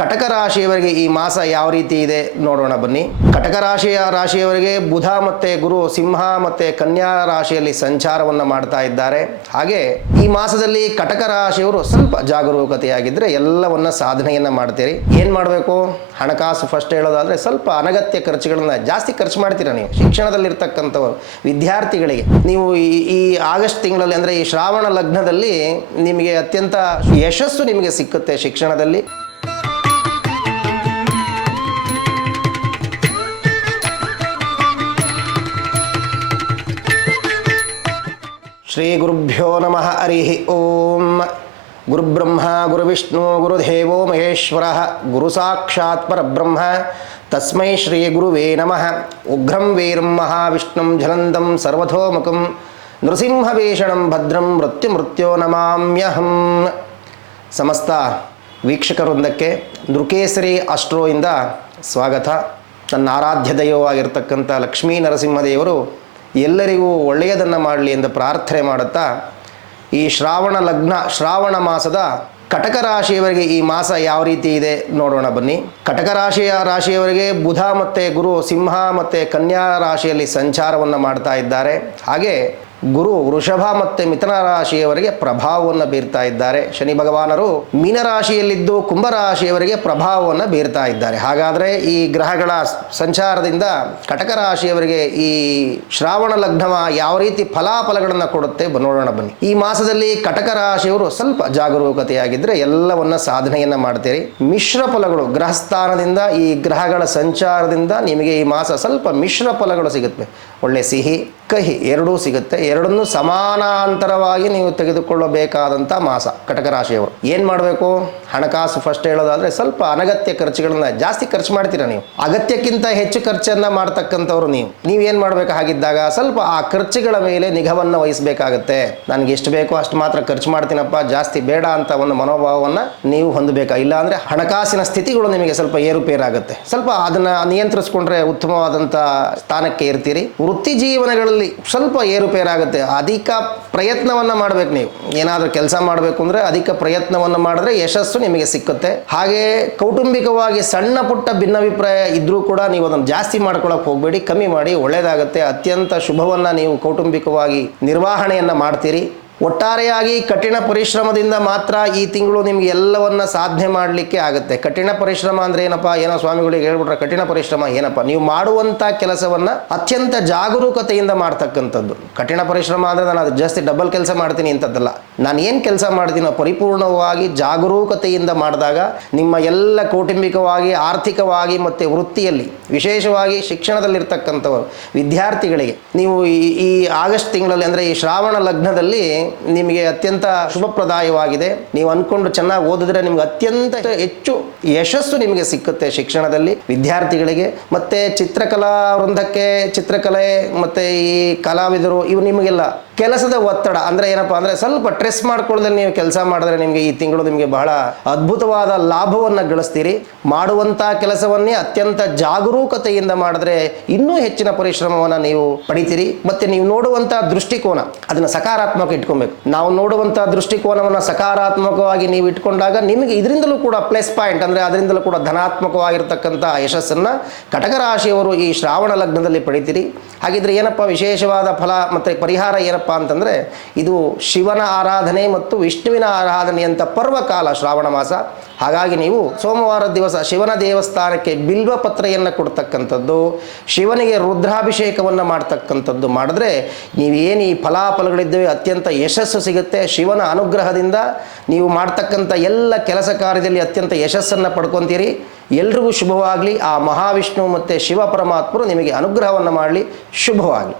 ಕಟಕ ರಾಶಿಯವರಿಗೆ ಈ ಮಾಸ ಯಾವ ರೀತಿ ಇದೆ ನೋಡೋಣ ಬನ್ನಿ. ಕಟಕ ರಾಶಿಯ ರಾಶಿಯವರಿಗೆ ಬುಧ ಮತ್ತೆ ಗುರು ಸಿಂಹ ಮತ್ತೆ ಕನ್ಯಾ ರಾಶಿಯಲ್ಲಿ ಸಂಚಾರವನ್ನು ಮಾಡ್ತಾ ಇದ್ದಾರೆ. ಹಾಗೆ ಈ ಮಾಸದಲ್ಲಿ ಕಟಕ ರಾಶಿಯವರು ಸ್ವಲ್ಪ ಜಾಗರೂಕತೆಯಾಗಿದ್ದರೆ ಎಲ್ಲವನ್ನ ಸಾಧನೆಯನ್ನ ಮಾಡ್ತೀರಿ. ಏನು ಮಾಡಬೇಕು? ಹಣಕಾಸು ಫಸ್ಟ್ ಹೇಳೋದಾದ್ರೆ ಸ್ವಲ್ಪ ಅನಗತ್ಯ ಖರ್ಚುಗಳನ್ನ ಜಾಸ್ತಿ ಖರ್ಚು ಮಾಡ್ತೀರಾ ನೀವು? ಶಿಕ್ಷಣದಲ್ಲಿರ್ತಕ್ಕಂಥವ್ರು, ವಿದ್ಯಾರ್ಥಿಗಳಿಗೆ. ನೀವು ಈ ಆಗಸ್ಟ್ ತಿಂಗಳಲ್ಲಿ ಅಂದರೆ ಈ ಶ್ರಾವಣ ಲಗ್ನದಲ್ಲಿ ನಿಮಗೆ ಅತ್ಯಂತ ಯಶಸ್ಸು ನಿಮಗೆ ಸಿಕ್ಕುತ್ತೆ ಶಿಕ್ಷಣದಲ್ಲಿ. ಶ್ರೀ ಗುರುಭ್ಯೋ ನಮಃ ಹರಿ ಓಂ. ಗುರುಬ್ರಹ್ಮ, ಗುರುವಿಷ್ಣು, ಗುರುದೇವೋ ಮಹೇಶ್ವರ ಗುರು ಸಾಕ್ಷಾತ್ ಪರಬ್ರಹ್ಮ. ತಸ್ಮೈ ಶ್ರೀ ಗುರುವೇ ನಮಃ. ಉಗ್ರಂ ವೀರಂ ಮಹಾವಿಷ್ಣುಂ ಜಲಂದಂ ಸರ್ವಥೋಮುಖಂ ನೃಸಿಂಹವೇಷಣಂ ಭದ್ರಂ ಮೃತ್ಯು ಮೃತ್ಯೋ ನಮಾಮ್ಯಹಂ. ಸಮಸ್ತ ವೀಕ್ಷಕರೊಂದಕ್ಕೆ ನೃಕೇಸರಿ ಅಸ್ಟ್ರೋಯಿಂದ ಸ್ವಾಗತ. ನನ್ನ ಆರಾಧ್ಯ ದೈವವಾಗಿರ್ತಕ್ಕಂಥ ಲಕ್ಷ್ಮೀ ನರಸಿಂಹದೇವರು ಎಲ್ಲರಿಗೂ ಒಳ್ಳೆಯದನ್ನು ಮಾಡಲಿ ಎಂದು ಪ್ರಾರ್ಥನೆ ಮಾಡುತ್ತಾ, ಈ ಶ್ರಾವಣ ಲಗ್ನ, ಶ್ರಾವಣ ಮಾಸದ ಕಟಕ ರಾಶಿಯವರಿಗೆ ಈ ಮಾಸ ಯಾವ ರೀತಿ ಇದೆ ನೋಡೋಣ ಬನ್ನಿ. ಕಟಕ ರಾಶಿಯ ರಾಶಿಯವರಿಗೆ ಬುಧ ಮತ್ತು ಗುರು, ಸಿಂಹ ಮತ್ತು ಕನ್ಯಾ ರಾಶಿಯಲ್ಲಿ ಸಂಚಾರವನ್ನು ಮಾಡ್ತಾ ಇದ್ದಾರೆ. ಹಾಗೆ ಗುರು ವೃಷಭ ಮತ್ತು ಮಿಥುನ ರಾಶಿಯವರಿಗೆ ಪ್ರಭಾವವನ್ನು ಬೀರ್ತಾ ಇದ್ದಾರೆ. ಶನಿ ಭಗವಾನರು ಮೀನರಾಶಿಯಲ್ಲಿದ್ದು ಕುಂಭರಾಶಿಯವರಿಗೆ ಪ್ರಭಾವವನ್ನು ಬೀರ್ತಾ ಇದ್ದಾರೆ. ಹಾಗಾದರೆ ಈ ಗ್ರಹಗಳ ಸಂಚಾರದಿಂದ ಕಟಕ ರಾಶಿಯವರಿಗೆ ಈ ಶ್ರಾವಣ ಲಗ್ನವ ಯಾವ ರೀತಿ ಫಲಾಫಲಗಳನ್ನು ಕೊಡುತ್ತೆ ನೋಡೋಣ ಬನ್ನಿ. ಈ ಮಾಸದಲ್ಲಿ ಕಟಕ ರಾಶಿಯವರು ಸ್ವಲ್ಪ ಜಾಗರೂಕತೆಯಾಗಿದ್ದರೆ ಎಲ್ಲವನ್ನ ಸಾಧನೆಯನ್ನ ಮಾಡ್ತೀರಿ. ಮಿಶ್ರ ಫಲಗಳು ಗ್ರಹಸ್ಥಾನದಿಂದ ಈ ಗ್ರಹಗಳ ಸಂಚಾರದಿಂದ ನಿಮಗೆ ಈ ಮಾಸ ಸ್ವಲ್ಪ ಮಿಶ್ರ ಫಲಗಳು ಸಿಗುತ್ತೆ. ಒಳ್ಳೆ ಸಿಹಿ, ಕಹಿ ಎರಡೂ ಸಿಗುತ್ತೆ. ಎರಡನ್ನೂ ಸಮಾನಾಂತರವಾಗಿ ನೀವು ತೆಗೆದುಕೊಳ್ಳಬೇಕಾದಂಥ ಮಾಸ ಕಟಕ ರಾಶಿಯವರು ಏನು ಮಾಡಬೇಕು? ಹಣಕಾಸು ಫಸ್ಟ್ ಹೇಳೋದಾದ್ರೆ ಸ್ವಲ್ಪ ಅನಗತ್ಯ ಖರ್ಚುಗಳನ್ನ ಜಾಸ್ತಿ ಖರ್ಚು ಮಾಡ್ತೀರಾ ನೀವು? ಅಗತ್ಯಕ್ಕಿಂತ ಹೆಚ್ಚು ಖರ್ಚನ್ನು ಮಾಡ್ತಕ್ಕಂಥವ್ರು ನೀವು. ನೀವೇನು ಮಾಡಬೇಕು ಹಾಗಿದ್ದಾಗ ಸ್ವಲ್ಪ ಆ ಖರ್ಚುಗಳ ಮೇಲೆ ನಿಗವನ್ನು ವಹಿಸಬೇಕಾಗತ್ತೆ. ನನಗೆ ಎಷ್ಟು ಬೇಕೋ ಅಷ್ಟು ಮಾತ್ರ ಖರ್ಚು ಮಾಡ್ತೀನಪ್ಪ, ಜಾಸ್ತಿ ಬೇಡ ಅಂತ ಒಂದು ಮನೋಭಾವವನ್ನು ನೀವು ಹೊಂದಬೇಕಾ? ಇಲ್ಲ ಅಂದರೆ ಹಣಕಾಸಿನ ಸ್ಥಿತಿಗಳು ನಿಮಗೆ ಸ್ವಲ್ಪ ಏರುಪೇರಾಗುತ್ತೆ. ಸ್ವಲ್ಪ ಅದನ್ನು ನಿಯಂತ್ರಿಸ್ಕೊಂಡ್ರೆ ಉತ್ತಮವಾದಂಥ ಸ್ಥಾನಕ್ಕೆ ಇರ್ತೀರಿ ವೃತ್ತಿ ಜೀವನಗಳಲ್ಲಿ ಸ್ವಲ್ಪ ಏರುಪೇರಾಗುತ್ತೆ. ಅಧಿಕ ಪ್ರಯತ್ನವನ್ನು ಮಾಡಬೇಕು ನೀವು. ಏನಾದರೂ ಕೆಲಸ ಮಾಡಬೇಕು ಅಂದರೆ ಅಧಿಕ ಪ್ರಯತ್ನವನ್ನು ಮಾಡಿದ್ರೆ ಯಶಸ್ಸು ನಿಮಗೆ ಸಿಕ್ಕುತ್ತೆ. ಹಾಗೆ ಕೌಟುಂಬಿಕವಾಗಿ ಸಣ್ಣ ಪುಟ್ಟ ಭಿನ್ನಾಭಿಪ್ರಾಯ ಇದ್ರೂ ಕೂಡ ನೀವು ಅದನ್ನು ಜಾಸ್ತಿ ಮಾಡ್ಕೊಳಕ್ಕೆ ಹೋಗಬೇಡಿ. ಕಮ್ಮಿ ಮಾಡಿ ಒಳ್ಳೆಯದಾಗುತ್ತೆ ಅತ್ಯಂತ ಶುಭವನ್ನು ನೀವು ಕೌಟುಂಬಿಕವಾಗಿ ನಿರ್ವಹಣೆಯನ್ನು ಮಾಡ್ತೀರಿ. ಒಟ್ಟಾರೆಯಾಗಿ ಕಠಿಣ ಪರಿಶ್ರಮದಿಂದ ಮಾತ್ರ ಈ ತಿಂಗಳು ನಿಮಗೆ ಎಲ್ಲವನ್ನ ಸಾಧನೆ ಮಾಡಲಿಕ್ಕೆ ಆಗುತ್ತೆ. ಕಠಿಣ ಪರಿಶ್ರಮ ಅಂದ್ರೆ ಏನಪ್ಪ? ಏನೋ ಸ್ವಾಮಿಗಳಿಗೆ ಹೇಳ್ಬಿಟ್ರೆ ಕಠಿಣ ಪರಿಶ್ರಮ ಏನಪ್ಪ? ನೀವು ಮಾಡುವಂಥ ಕೆಲಸವನ್ನು ಅತ್ಯಂತ ಜಾಗರೂಕತೆಯಿಂದ ಮಾಡ್ತಕ್ಕಂಥದ್ದು. ಕಠಿಣ ಪರಿಶ್ರಮ ಅಂದ್ರೆ ನಾನು ಅದು ಜಾಸ್ತಿ ಡಬಲ್ ಕೆಲಸ ಮಾಡ್ತೀನಿ ಅಂತದ್ದಲ್ಲ. ನಾನು ಏನು ಕೆಲಸ ಮಾಡ್ತೀನೋ ಪರಿಪೂರ್ಣವಾಗಿ ಜಾಗರೂಕತೆಯಿಂದ ಮಾಡಿದಾಗ ನಿಮ್ಮ ಎಲ್ಲ ಕೌಟುಂಬಿಕವಾಗಿ, ಆರ್ಥಿಕವಾಗಿ ಮತ್ತು ವೃತ್ತಿಯಲ್ಲಿ, ವಿಶೇಷವಾಗಿ ಶಿಕ್ಷಣದಲ್ಲಿರ್ತಕ್ಕಂಥವರು, ವಿದ್ಯಾರ್ಥಿಗಳಿಗೆ ನೀವು ಈ ಈ ಆಗಸ್ಟ್ ತಿಂಗಳಲ್ಲಿ ಅಂದರೆ ಈ ಶ್ರಾವಣ ಲಗ್ನದಲ್ಲಿ ನಿಮಗೆ ಅತ್ಯಂತ ಶುಭಪ್ರದಾಯವಾಗಿದೆ. ನೀವು ಅನ್ಕೊಂಡು ಚೆನ್ನಾಗಿ ಓದಿದ್ರೆ ನಿಮ್ಗೆ ಅತ್ಯಂತ ಹೆಚ್ಚು ಯಶಸ್ಸು ನಿಮಗೆ ಸಿಕ್ಕುತ್ತೆ ಶಿಕ್ಷಣದಲ್ಲಿ ವಿದ್ಯಾರ್ಥಿಗಳಿಗೆ. ಮತ್ತೆ ಚಿತ್ರಕಲಾ ವೃಂದಕ್ಕೆ ಚಿತ್ರಕಲೆ, ಮತ್ತೆ ಈ ಕಲಾವಿದರು ಇವು ನಿಮಗೆಲ್ಲ ಕೆಲಸದ ಒತ್ತಡ, ಅಂದ್ರೆ ಏನಪ್ಪಾ ಅಂದ್ರೆ ಸ್ವಲ್ಪ ಟ್ರೆಸ್ ಮಾಡ್ಕೊಳ್ಳದೆ ನೀವು ಕೆಲಸ ಮಾಡಿದ್ರೆ ನಿಮಗೆ ಈ ತಿಂಗಳು ನಿಮಗೆ ಬಹಳ ಅದ್ಭುತವಾದ ಲಾಭವನ್ನು ಗಳಿಸ್ತೀರಿ. ಮಾಡುವಂತ ಕೆಲಸವನ್ನೇ ಅತ್ಯಂತ ಜಾಗರೂಕತೆಯಿಂದ ಮಾಡಿದ್ರೆ ಇನ್ನೂ ಹೆಚ್ಚಿನ ಪರಿಶ್ರಮವನ್ನು ನೀವು ಪಡಿತೀರಿ. ಮತ್ತೆ ನೀವು ನೋಡುವಂತ ದೃಷ್ಟಿಕೋನ, ಅದನ್ನ ಸಕಾರಾತ್ಮಕ ಇಟ್ಕೊಬೇಕು. ನಾವು ನೋಡುವಂತ ದೃಷ್ಟಿಕೋನವನ್ನು ಸಕಾರಾತ್ಮಕವಾಗಿ ನೀವು ಇಟ್ಕೊಂಡಾಗ ನಿಮಗೆ ಇದರಿಂದಲೂ ಕೂಡ ಪ್ಲಸ್ ಪಾಯಿಂಟ್ ಅಂದ್ರೆ ಅದರಿಂದಲೂ ಕೂಡ ಧನಾತ್ಮಕವಾಗಿರ್ತಕ್ಕಂಥ ಯಶಸ್ಸನ್ನ ಕಟಕ ರಾಶಿಯವರು ಈ ಶ್ರಾವಣ ಲಗ್ನದಲ್ಲಿ ಪಡಿತೀರಿ. ಹಾಗಿದ್ರೆ ಏನಪ್ಪ ವಿಶೇಷವಾದ ಫಲ ಮತ್ತೆ ಪರಿಹಾರ ಏನಪ್ಪ ಅಂತಂದ್ರೆ ಇದು ಶಿವನ ಆರಾಧನೆ ಮತ್ತು ವಿಷ್ಣುವಿನ ಆರಾಧನೆ ಅಂತ ಪರ್ವಕಾಲ ಶ್ರಾವಣ ಮಾಸ. ಹಾಗಾಗಿ ನೀವು ಸೋಮವಾರ ದಿವಸ ಶಿವನ ದೇವಸ್ಥಾನಕ್ಕೆ ಬಿಲ್ವ ಪತ್ರೆಯನ್ನು ಕೊಡ್ತಕ್ಕಂಥದ್ದು, ಶಿವನಿಗೆ ರುದ್ರಾಭಿಷೇಕವನ್ನು ಮಾಡ್ತಕ್ಕಂಥದ್ದು ಮಾಡಿದ್ರೆ ನೀವೇನು ಈ ಫಲಾಫಲಗಳಿದ್ದೇವೆ ಅತ್ಯಂತ ಯಶಸ್ಸು ಸಿಗುತ್ತೆ. ಶಿವನ ಅನುಗ್ರಹದಿಂದ ನೀವು ಮಾಡ್ತಕ್ಕಂಥ ಎಲ್ಲ ಕೆಲಸ ಕಾರ್ಯದಲ್ಲಿ ಅತ್ಯಂತ ಯಶಸ್ಸನ್ನು ಪಡ್ಕೊತೀರಿ. ಎಲ್ರಿಗೂ ಶುಭವಾಗಲಿ. ಆ ಮಹಾವಿಷ್ಣು ಮತ್ತು ಶಿವ ಪರಮಾತ್ಮರು ನಿಮಗೆ ಅನುಗ್ರಹವನ್ನು ಮಾಡಲಿ. ಶುಭವಾಗಲಿ.